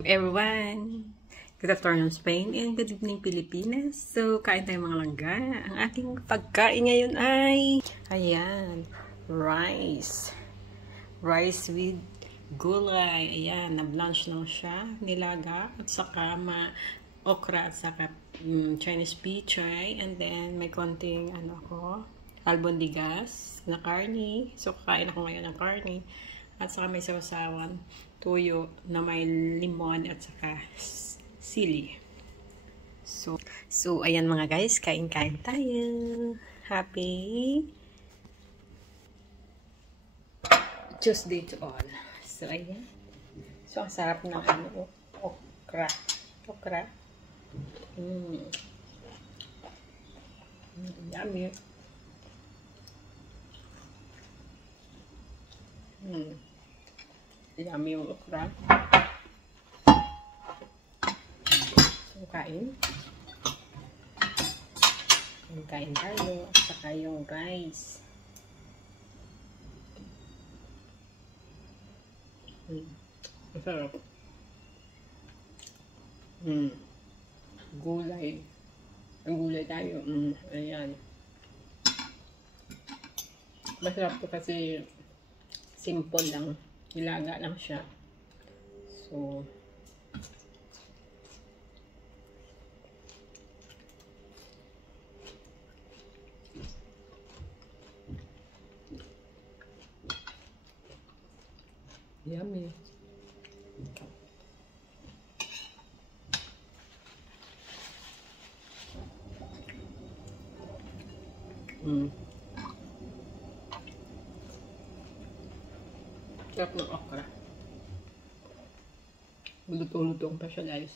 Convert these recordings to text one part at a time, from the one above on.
Everyone! Good afternoon Spain and good evening Pilipinas. So, kain tayo mga langga. Ang aking pagkain ngayon ay ayan, rice. Rice with gulay. Ayan, na-blanch lang siya. Nilaga at saka okra at saka Chinese pichay. And then, may konting albondigas na karni. So, kakain ako ngayon ng karni. At saka may sausawan, tuyo na may limon at saka sili. So ayan mga guys, kain-kain tayo. Happy Tuesday to all. So ayan. So ang sarap ng okra. Okra. Yummy. Yummy yung okra. So, kain. Kain tayo. At saka yung rice. Masarap. Gulay. Ang gulay tayo. Ayan. Masarap to kasi simple lang. Nilaga lang siya. So, yummy. Sarap ng okra. Lutong-lutong pa siya guys.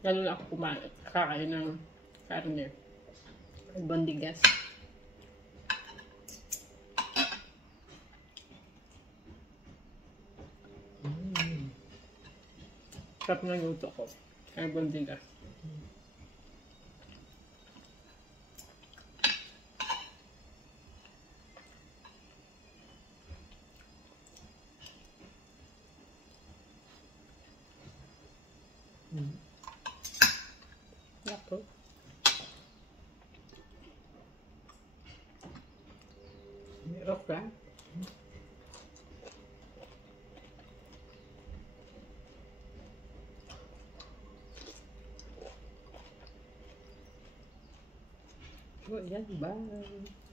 Ganun ako kakain ng karne. Albondigas. Sarap na luto ko. Albondigas. Ako. May okra. So, yan. Bye.